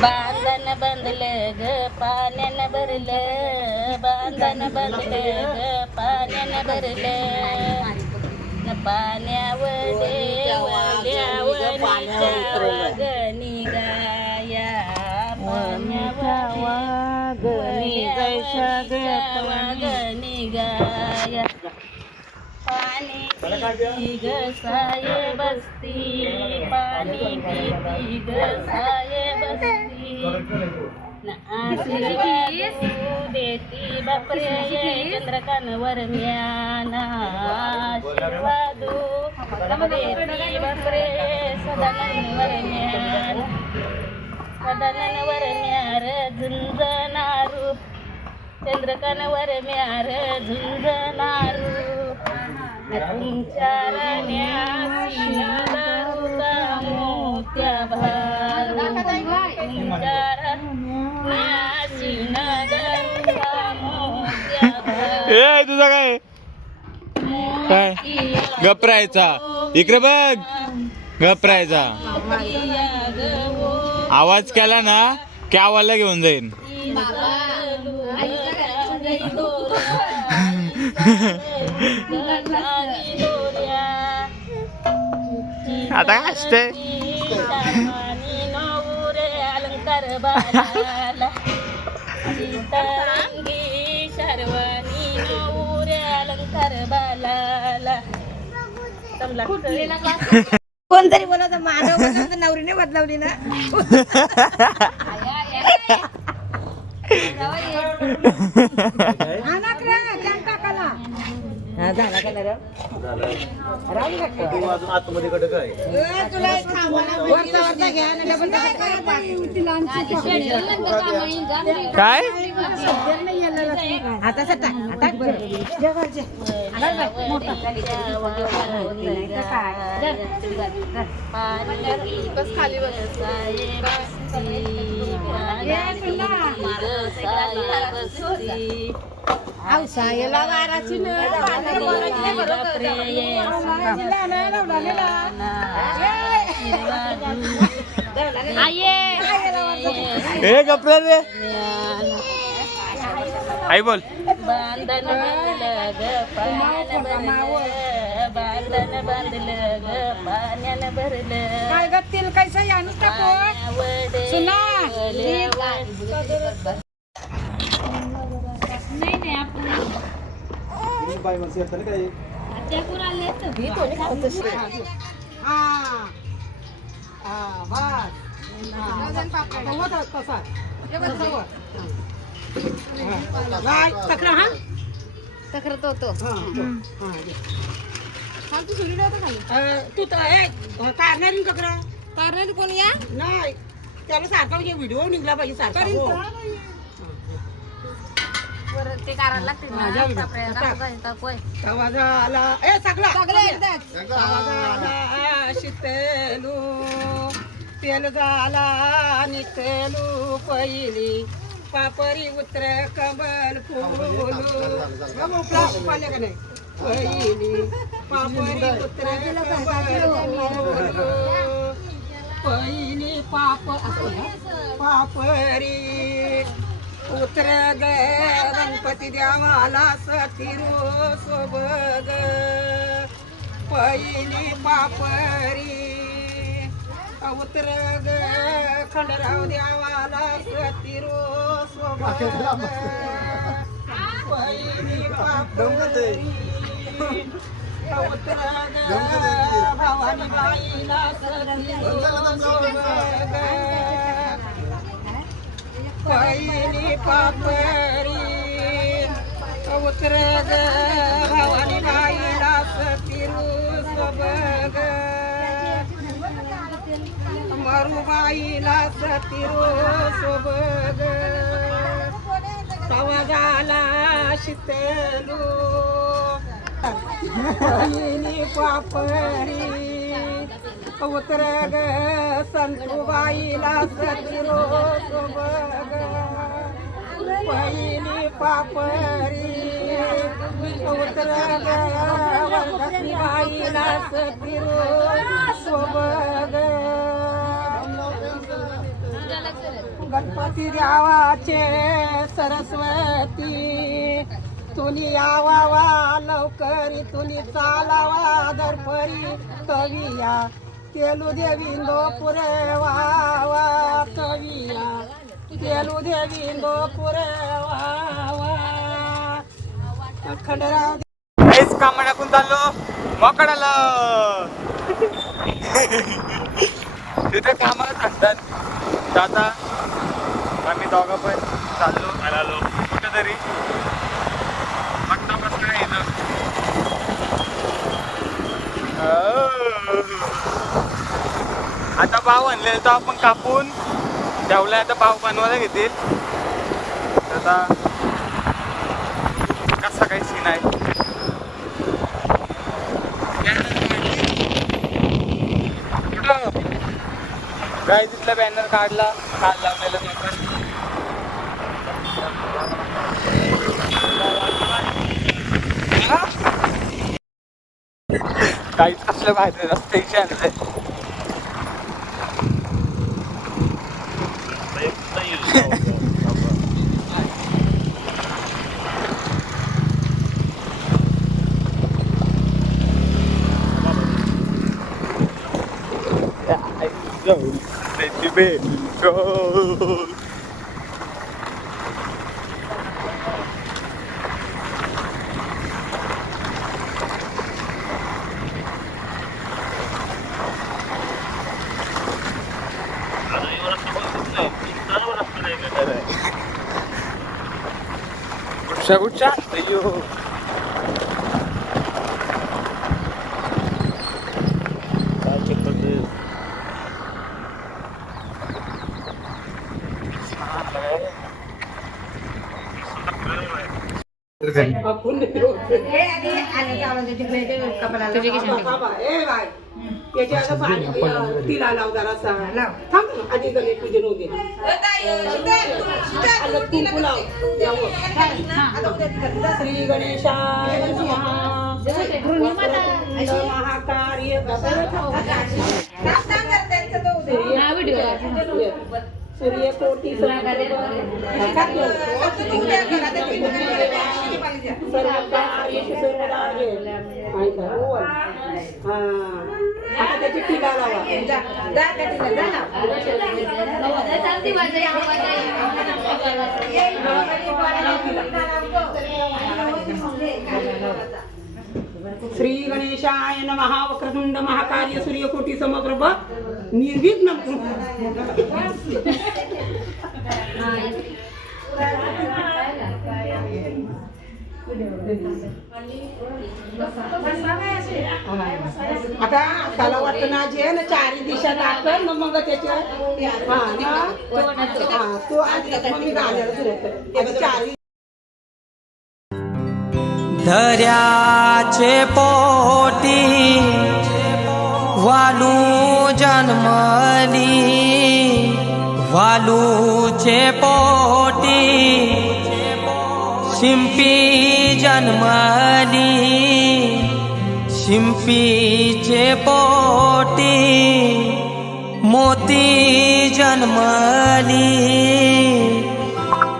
बांधन बांधलं ग पाण्यानं भरलं, बांधन बांधलं ग पाण्यानं भरलं, न पाण्यावर देवल्यावर वागणी गाया, पाण्यावर वागणी गाया. पाणी पिती ग साय बसती, पाणी पिती ग साय बसती, देती बापरे चंद्रकांवर म्याना आशीर्वादू देती बापरे सदानंदवर म्यान, सदानंदवर म्यार झुंजणारू, चंद्रकांवर म्यार झुंजणारू, तुमच्या रण्यासी दारूचा मोत्या भारू, तुमच्या रण्यासी दारूचा मोत्या भारू. ए तुझा काय काय गपरायचा इकडे बघ, गपरायचा आवाज केला ना की आवाजला घेऊन जाईन. आता काय असते अलंकार बाला सीतांगी शर्वानी नवरे अलंकार बाला. कोणतरी बोलत माधव नवरीने बदलावली ना. झाला का ना आतमध्ये कडक आहे. काय आता सटा खाली सायला वाराची ए गपरा रे आई बोल. बांधन बांधलं ग पाण्यानं भरलं, बांधन बांधलं ग पाण्यानं भरलं, काय गत्तील कैसा यानुस बाई माणसं येतात काय तक्रार होतो तू कारणारी ककरा कारणारी कोण या नाही त्याला सारखा व्हिडिओ निघला पाहिजे सारखा. ते करायला लागते आला ए सगळा शितेलू तेल झाला आणि तेलू पहिली पापरी उतर कमल फुलू पाले का नाही पहिली पापरी उतर पहिली पापरी उतर ग गणपती देवाला सतीरो सोबग पहिली पापरी उतर ग खंडराव देवाला सतीरो सोबग पहिली पापरी उतर ग भवानी बाईला सतीरो सोबग पहिली पापरी उतर ग भवानी बाईला सतीरू सोबग मरुबाईला सतीरू सोबग तवा झाला शितेलू पहिली पापरी उतर ग संतूबाईला सतीरो सोबग पहिली पापरी उतर ग बाईला सतीरो सोबग गणपती देवाचे सरस्वती तुनी यावा लवकरी तुनी चालावा दरपरी कविया तेलू देविंदो पुरे वावा कविया तेलू देविंदो पुरे वावा खंडराव हेच कामा टाकून चाललो मोकडाला तिथे कामाला सांगतात तर आता आम्ही दोघं पण चाललो कुठं तरी बघता बस काय येतं आता पाव आणले तर आपण कापून ठेवलाय आता पाव बनवायला घेतील आता कसा काही सीन आहे काय तिथला बॅनर काढला काल लावलेला काहीच असलं माहिती रस्त्याची आणलंय Go. Guccia io तिला लाव जरासा थांब आधी गणेश पूजन होते कुंकू लाव श्री गणेशाय महाकार्य सूर्यकोटी आता त्याची टीका लावा श्री गणेशाय नमः वक्रतुंड महाकार्य सूर्यकोटी समप्रभ निर्विघ्न आता त्याला वाटतं ना जे ना चारी दिशा दाखल मग त्याच्या तो आधी चारी धऱ्याचे पोटी वालू जन्मली वालूचे पोटी शिंपी जन्मली शिंपीचे पोटी मोती जन्मली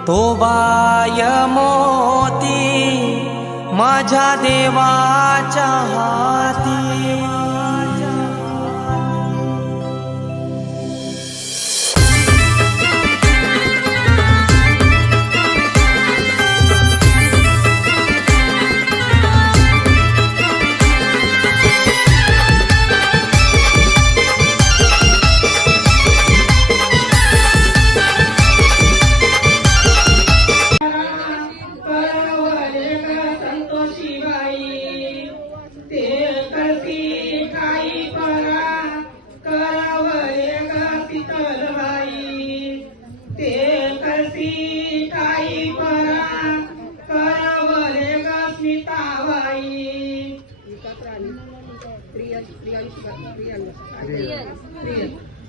तो बाय मोती माझ्या देवाच्या हाती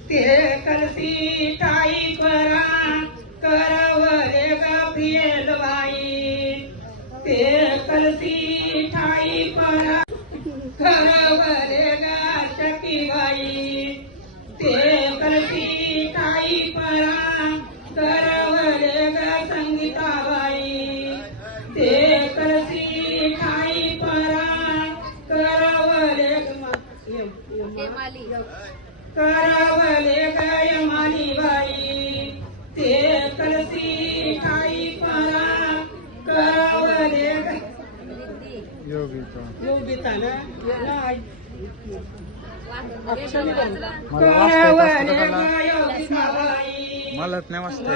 ते कलसी ठाई परा करवरे ग प्रियलवाई ते कलसी ठाई परा करवरे ग टकीबाई ते कलसी ठाई परा येऊ देता ना नाही. मला नाही वाजता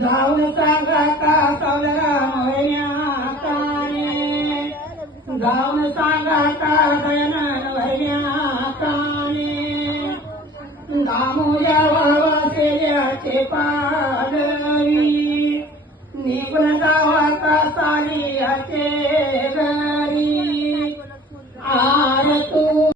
जाऊन सांगा का सावळ्या वहिन्या काने, जाऊन सांगा का दयानंद वहिन्या काने, दामोच्या वावा केल्याचे पालवी निघून जावा